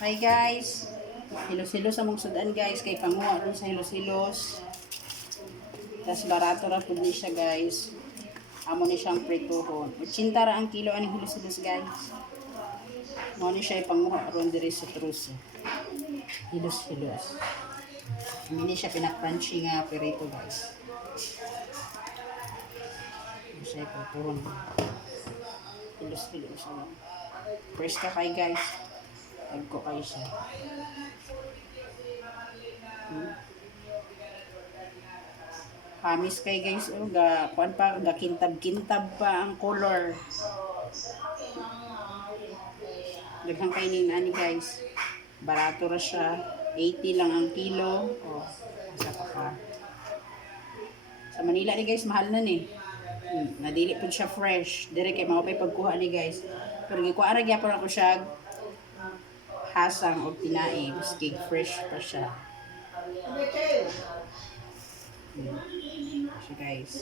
Hi guys, hilos-hilos sa mong sudan guys, kay panguha ron sa hilos-hilos. Tas barato ra pud ni siya guys. Amo ni siyang prituhon. 80 ra ang kilo aning hilos-hilos guys. Mo ni siya ipanguha ron diri sa truso. Hilos-hilos. Hindi siya pinakcrunchy nga perito guys. Ano siya iprituhon. Hilos-hilos siya. First ka kay guys. Agko kayo siya. Hamis kay guys, kuan pa, ga kintab-kintab pa ang color. Daghang kay ning ani guys. Barato ra siya. 80 lang ang kilo. Oh, asa pa ka. Sa Manila ni guys, mahal na ni. Nadili pud siya fresh. Dire kay mga pay pagkuha ni guys. Pero gikuha ra gyapon ako siya hasang o tinae, biskig fresh pa siya. Siya guys.